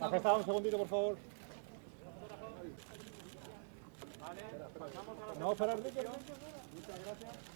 Majestad, un segundito, por favor. No, esperar, ¿no? Muchas gracias.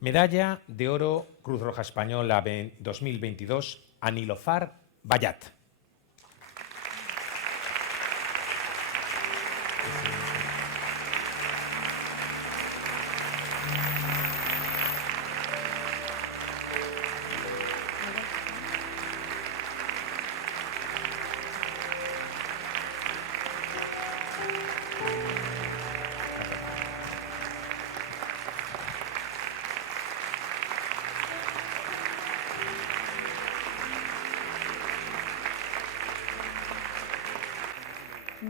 Medalla de Oro Cruz Roja Española 2022 a Nilofar Bayat.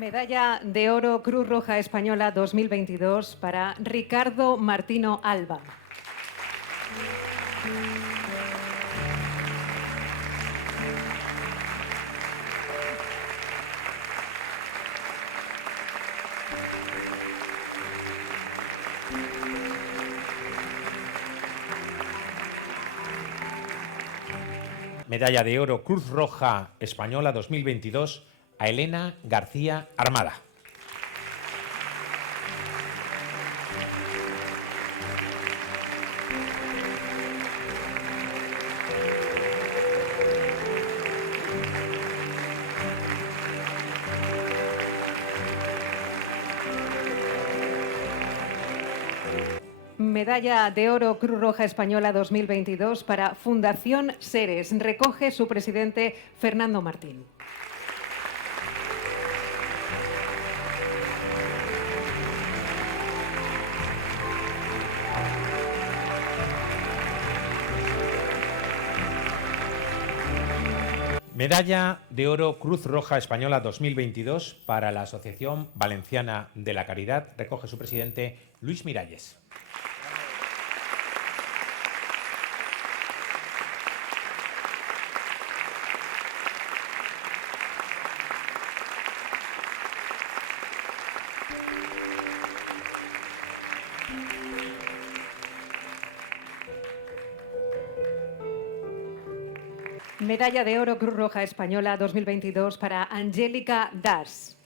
Medalla de Oro Cruz Roja Española 2022 para Ricardo Martino Alba. Medalla de Oro Cruz Roja Española 2022 a Elena García Armada. Medalla de Oro Cruz Roja Española 2022 para Fundación Seres. Recoge su presidente Fernando Martín. Medalla de Oro Cruz Roja Española 2022 para la Asociación Valenciana de la Caridad. Recoge su presidente Luis Miralles. Medalla de Oro Cruz Roja Española 2022 para Angélica Das.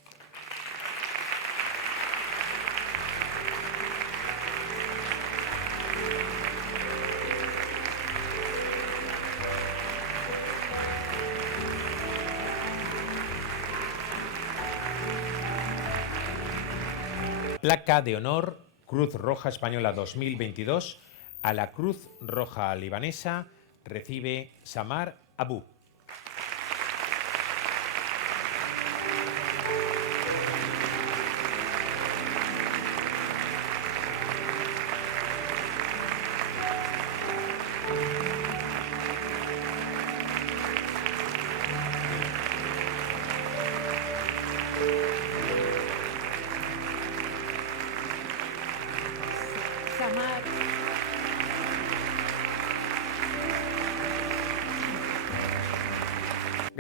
Placa de Honor Cruz Roja Española 2022 a la Cruz Roja Libanesa. Recibe Samar Abu. Samar.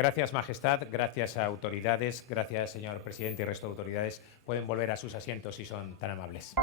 Gracias, Majestad. Gracias a autoridades. Gracias, señor presidente y resto de autoridades. Pueden volver a sus asientos si son tan amables.